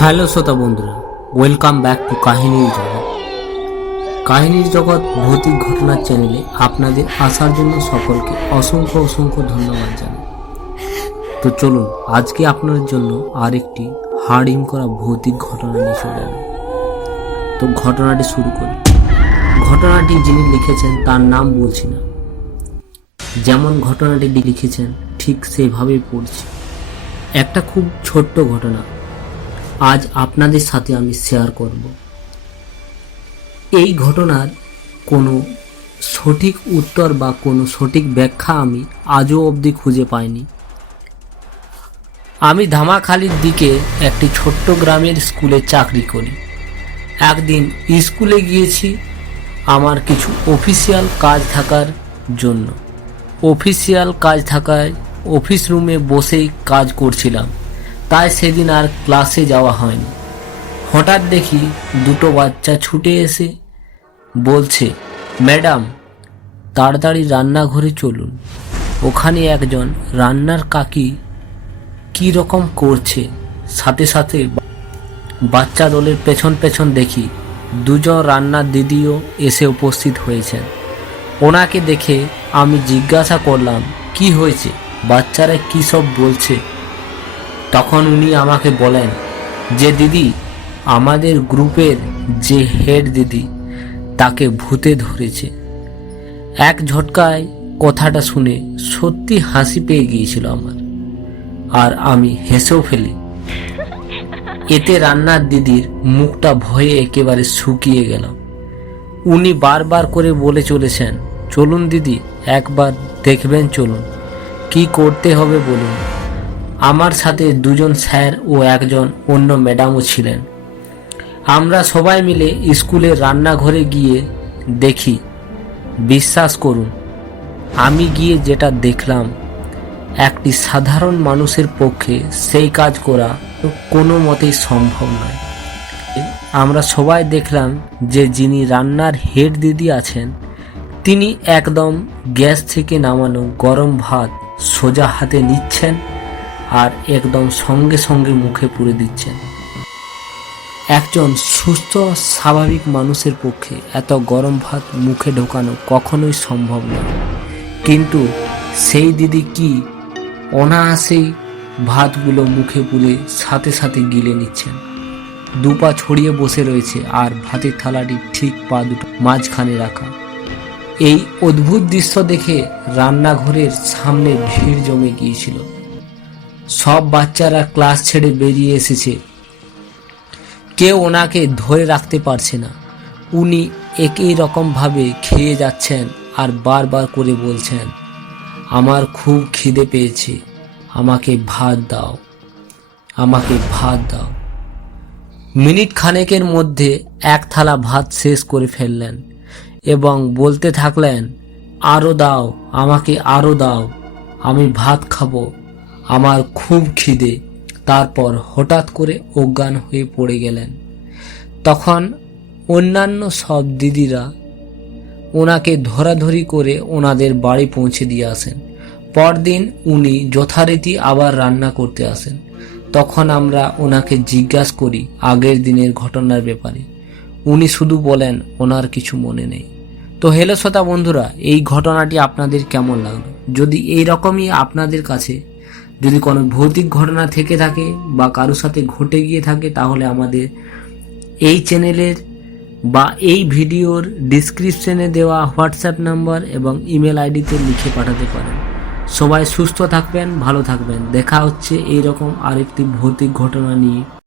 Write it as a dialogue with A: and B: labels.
A: Hello শ্রোতা বন্ধুরা welcome back to কাহিনীর জগৎ। কাহিনীর জগৎ ভৌতিক ঘটনার চ্যানেলে আপনাদের আসার জন্য সকলকে অসংখ্য অসংখ্য ধন্যবাদ জানাই। তো চলুন, আজকে আপনার জন্য আরেকটি হাড়িম করা ভৌতিক ঘটনা নিয়ে চলে এলাম। তো ঘটনাটি শুরু করি। ঘটনাটি যিনি লিখেছেন, তার নাম বলছি না। যেমন ঘটনাটি লিখেছেন, ঠিক সেভাবেই পড়ছি। একটা খুব ছোট্ট ঘটনা। আজ আপনাদের সাথে আমি শেয়ার করব। এই ঘটনার কোনো সঠিক উত্তর বা কোনো সঠিক ব্যাখ্যা আমি আজও অবধি খুঁজে পাইনি। আমি ধামাখালির দিকে একটি ছোট্ট গ্রামের স্কুলে চাকরি করি। একদিন স্কুলে গিয়েছি আমার কিছু অফিসিয়াল কাজ থাকার জন্য। অফিসিয়াল কাজ থাকায় অফিস রুমে বসেই কাজ করছিলাম। তাই সেদিন আর ক্লাসে যাওয়া হয়নি। হঠাৎ দেখি দুটো বাচ্চা ছুটে এসে বলছে, ম্যাডাম, তাড়াতাড়ি রান্নাঘরে চলুন। ওখানে একজন রান্নার কাকি কি রকম করছে? সাথে সাথে বাচ্চা দলের পেছন পেছন দেখি দুজন রান্নার দিদিও এসে উপস্থিত হয়েছেন। ওনাকে দেখে আমি জিজ্ঞাসা করলাম, কি হয়েছে? বাচ্চারা কী সব বলছে? তখন উনি আমাকে বলেন, যে দিদি, আমাদের গ্রুপের যে হেড দিদি, তাকে ভূতে ধরেছে। এক ঝটকায় কথাটা শুনে সত্যি হাসি পেয়ে গিয়েছিল আমার। আর আমি হেসেও ফেলি। এতে রান্নার দিদির মুখটা ভয়ে একেবারে শুকিয়ে গেল। উনি বারবার করে বলে চলেছেন, চলুন দিদি, একবার দেখবেন, চলুন। কি করতে হবে বলুন। আমার সাথে দুজন স্যার ও একজন অন্য ম্যাডামও ছিলেন। আমরা সবাই মিলে স্কুলের রান্নাঘরে গিয়ে দেখি, বিশ্বাস করুন, আমি গিয়ে যেটা দেখলাম, একটি সাধারণ মানুষের পক্ষে সেই কাজ করা কোনো মতেই সম্ভব নয়। আমরা সবাই দেখলাম যে যিনি রান্নার হেড দিদি আছেন, তিনি একদম গ্যাস থেকে নামানো গরম ভাত সোজা হাতে নিচ্ছেন আর একদম সঙ্গে সঙ্গে মুখে পুরে দিচ্ছেন। একজন সুস্থ, স্বাভাবিক মানুষের পক্ষে এত গরম ভাত মুখে ঢোকানো কখনোই সম্ভব নয় কিন্তু সেই দিদি কি অনায়াসেই ভাতগুলো মুখে পুরে সাথে সাথে গিলে নিচ্ছেন। দুপা ছড়িয়ে বসে রয়েছে আর ভাতের থালাটি ঠিক পা দুটো মাঝখানে রাখা। এই অদ্ভুত দৃশ্য দেখে রান্নাঘরের সামনে ভিড় জমে গিয়েছিল। সব বাচ্চারা ক্লাস ছেড়ে বেরিয়ে এসেছে। কেউ ওনাকে ধরে রাখতে পারছে না। উনি একই রকমভাবে খেয়ে যাচ্ছেন আর বারবার করে বলছেন, আমার খুব খিদে পেয়েছে, আমাকে ভাত দাও, আমাকে ভাত দাও। মিনিট খানেকের মধ্যে এক থালা ভাত শেষ করে ফেললেন এবং বলতে থাকলেন আরও দাও, আমাকে আরও দাও, আমি ভাত খাব। আমার খুব খিদে। তারপর হঠাৎ করে অজ্ঞান হয়ে পড়ে গেলেন। তখন অন্যান্য সব দিদিরা ওনাকে ধরাধরি করে ওনাদের বাড়ি পৌঁছে দিয়ে আসেন। পরদিন উনি যথারীতি আবার রান্না করতে আসেন। তখন আমরা ওনাকে জিজ্ঞাসা করি আগের দিনের ঘটনার ব্যাপারে। উনি শুধু বলেন, ওনার কিছু মনে নেই। তো হেলো শ্রোতা বন্ধুরা, এই ঘটনাটি আপনাদের কেমন লাগল? যদি এই রকমই আপনাদের কাছে যদি কোনো ভৌতিক ঘটনা থেকে থাকে বা কারোর সাথে ঘটে গিয়ে থাকে, তাহলে আমাদের এই চ্যানেলের বা এই ভিডিওর ডিসক্রিপশনে দেওয়া হোয়াটসঅ্যাপ নাম্বার এবং ইমেল আইডিতে লিখে পাঠাতে পারেন। সবাই সুস্থ থাকবেন, ভালো থাকবেন। দেখা হচ্ছে এইরকম আরেকটি ভৌতিক ঘটনা নিয়ে।